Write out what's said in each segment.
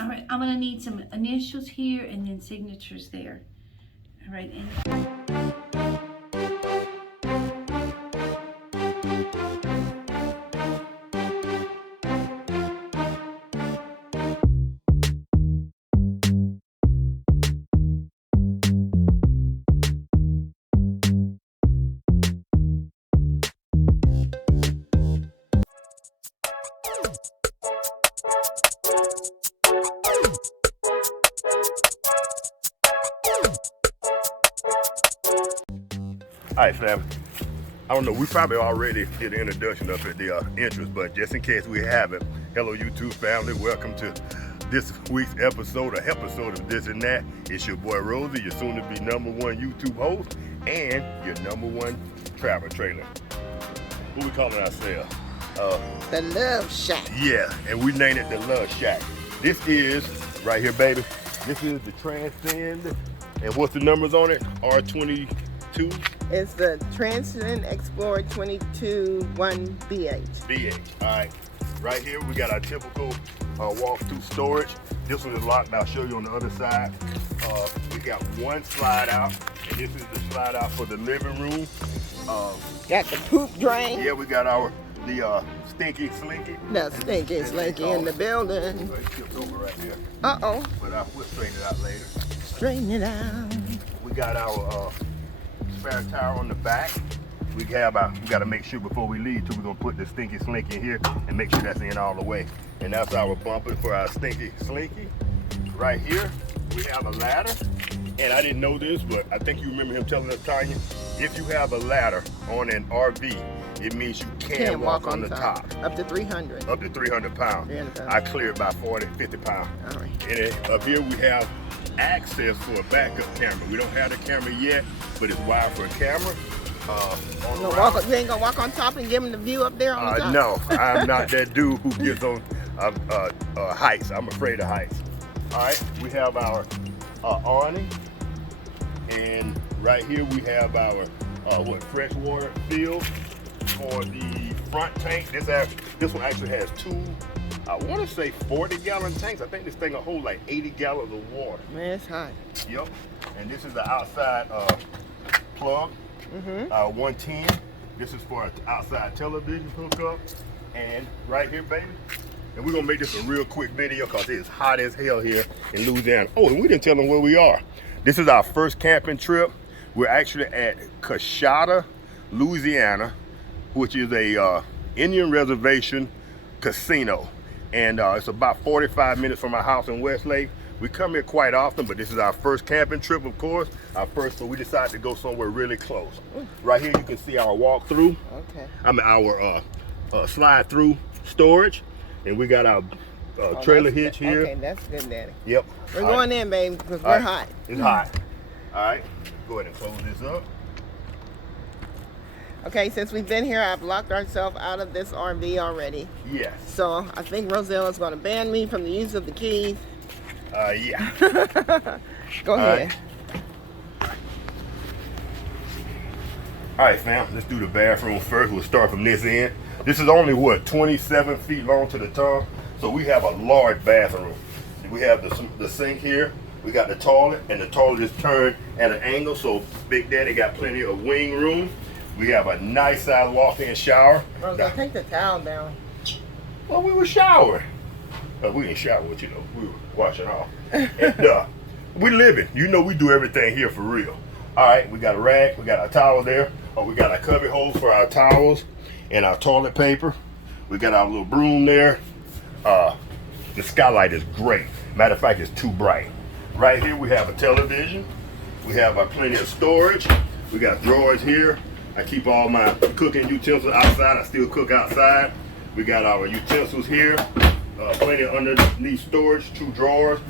All right, I'm gonna need some initials here and then signatures there. All right, All right, fam. I don't know, we probably already did the introduction up at the entrance, but just in case we haven't, hello YouTube family, welcome to this week's episode of This and That. It's your boy Rosel, your soon to be #1 YouTube host, and your #1 travel trailer. What we calling ourselves? The Love Shack. Yeah, and we named it the Love Shack. This is, right here baby, this is the Transcend, and what's the numbers on it? R22? It's the Transcend Explorer 22-1 BH. BH, all right. Right here, we got our typical walk-through storage. This one is locked. I'll show you on the other side. We got one slide out, and this is the slide out for the living room. Got the poop drain. Yeah, we got the stinky slinky. The stinky slinky in the building. So it tipped over right here. Uh-oh. But we'll straighten it out later. Straighten it out. We got our spare tire on the back. We got to make sure before we leave too, we're gonna put the stinky slinky in here and make sure that's in all the way. And that's our bumper for our stinky slinky. Right here, we have a ladder. And I didn't know this, but I think you remember him telling us, Tanya, if you have a ladder on an RV, it means you can walk on the top. Up to 300. Up to 300 pounds. 300 pounds. I cleared about 40, 50 pounds. All right. And then up here we have access for a backup camera. We don't have the camera yet, but it's wired for a camera. You ain't gonna walk on top and give them the view up there on the top? No, I'm not that dude who gets on heights. I'm afraid of heights. All right, we have our awning, and right here we have our freshwater fill for the front tank. This one actually has two, I want to say 40-gallon tanks. I think this thing will hold like 80 gallons of water. Man, it's hot. Yep. And this is the outside plug. 110. This is for an outside television hookup. And right here, baby. And we're gonna make this a real quick video because it's hot as hell here in Louisiana. Oh, and we didn't tell them where we are. This is our first camping trip. We're actually at Coshada, Louisiana, which is a Indian reservation casino. And it's about 45 minutes from our house in Westlake. We come here quite often, but this is our first camping trip, of course. So we decided to go somewhere really close. Right here, you can see our walk-through. Okay. Our slide-through storage. And we got our trailer hitch here. Okay, that's good, Daddy. Yep. We're going in, baby, because we're hot. It's hot. All right, go ahead and close this up. Okay, since we've been here, I've locked ourselves out of this RV already. Yes. So I think Rosel is going to ban me from the use of the keys. Yeah. Go ahead. All right, fam, let's do the bathroom first. We'll start from this end. This is only, what, 27 feet long to the tongue? So we have a large bathroom. We have the sink here. We got the toilet, and the toilet is turned at an angle, so Big Daddy got plenty of wing room. We have a nice size walk-in shower. Rosel, take the towel down. Well, we were showering. We didn't shower, but you know, we were washing off. And we living. You know, we do everything here for real. All right, we got a rag, we got our towel there. We got our cubby holes for our towels and our toilet paper. We got our little broom there. The skylight is great. Matter of fact, it's too bright. Right here, we have a television. We have plenty of storage. We got drawers here. I keep all my cooking utensils outside. I still cook outside. We got our utensils here. Plenty of underneath storage, 2 drawers.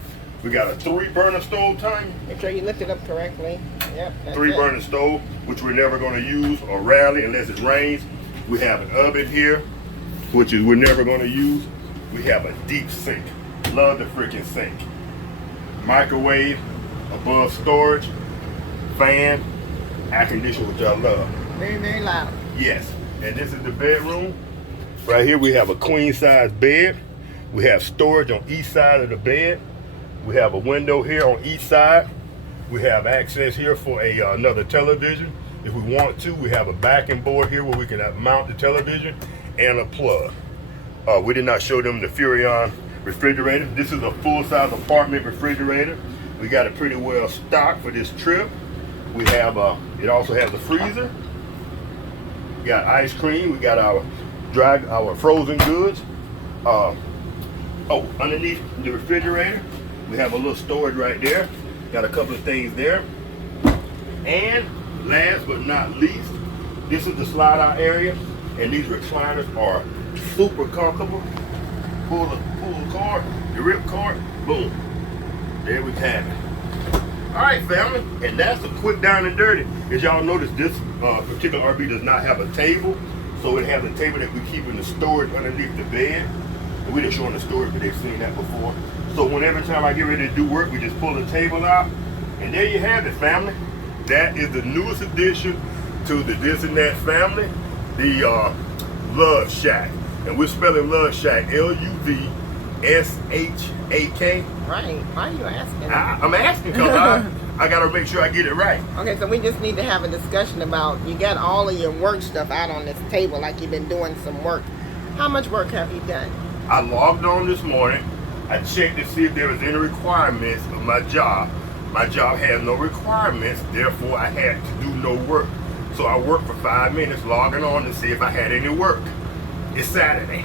We got a 3-burner stove, Tanya. Make sure you lift it up correctly. Yep. 3-burner stove, which we're never going to use or rarely unless it rains. We have an oven here, which is we're never going to use. We have a deep sink. Love the freaking sink. Microwave, above storage, fan, air conditioner, which I love. Very, very loud. Yes. And this is the bedroom. Right here we have a queen size bed. We have storage on each side of the bed. We have a window here on each side. We have access here for another television if we want to. We have a backing board here where we can mount the television and a plug. We did not show them the Furrion refrigerator. This is a full-size apartment refrigerator. We got it pretty well stocked for this trip. We have it also has a freezer. We got ice cream. We got our frozen goods. Underneath the refrigerator, we have a little storage right there. Got a couple of things there. And last but not least, this is the slide out area, and these recliners are super comfortable. Pull the cord, the rip cord, boom. There we have it. All right, family, and that's a quick down and dirty. As y'all notice, this particular RV does not have a table, so it has a table that we keep in the storage underneath the bed. And we didn't show in the storage, but they've seen that before. So whenever time I get ready to do work, we just pull the table out, and there you have it, family. That is the newest addition to the This and That family, the Love Shack. And we're spelling Love Shack L-U-V-S-H-A-K. Right. Why are you asking? I'm asking because I got to make sure I get it right. Okay, so we just need to have a discussion about, you got all of your work stuff out on this table like you've been doing some work. How much work have you done? I logged on this morning. I checked to see if there was any requirements of my job. My job has no requirements, therefore I had to do no work. So I worked for 5 minutes logging on to see if I had any work. It's Saturday.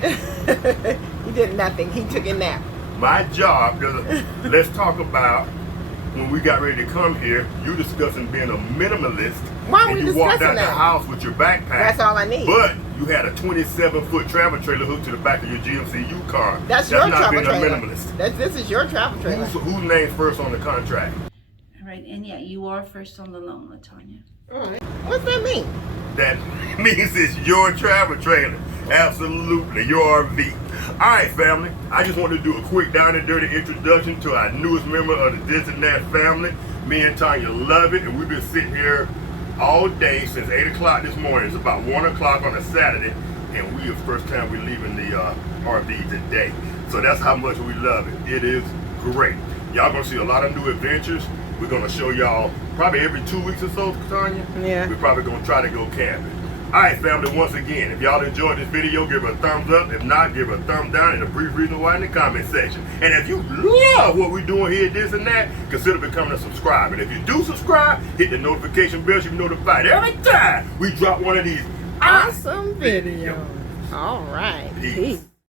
He did nothing. He took a nap. My job, let's talk about when we got ready to come here, you discussing being a minimalist. Why are we and you discussing walked out that? the house with your backpack. That's all I need. But you had a 27-foot travel trailer hooked to the back of your GMC car. That's your not travel being trailer. a minimalist. This is your travel trailer. Who's named first on the contract? All right, and yeah, you are first on the loan, LaTanya. All right. What's that mean? That means it's your travel trailer. Absolutely, your RV. All right, family. I just want to do a quick down and dirty introduction to our newest member of the This and That family. Me and Tanya love it, and we've been sitting here all day since 8 o'clock this morning. It's about 1 o'clock on a Saturday, and we are first time we're leaving the RV today. So that's how much we love it. It is great. Y'all gonna see a lot of new adventures. We're gonna show y'all probably every 2 weeks or so, Tanya. Yeah. We're probably gonna try to go camping. All right, family, once again, if y'all enjoyed this video, give it a thumbs up. If not, give it a thumb down and a brief reason why in the comment section. And if you love what we're doing here, This and That, consider becoming a subscriber. And if you do subscribe, hit the notification bell so you can be notified every time we drop one of these Awesome videos. All right. Peace.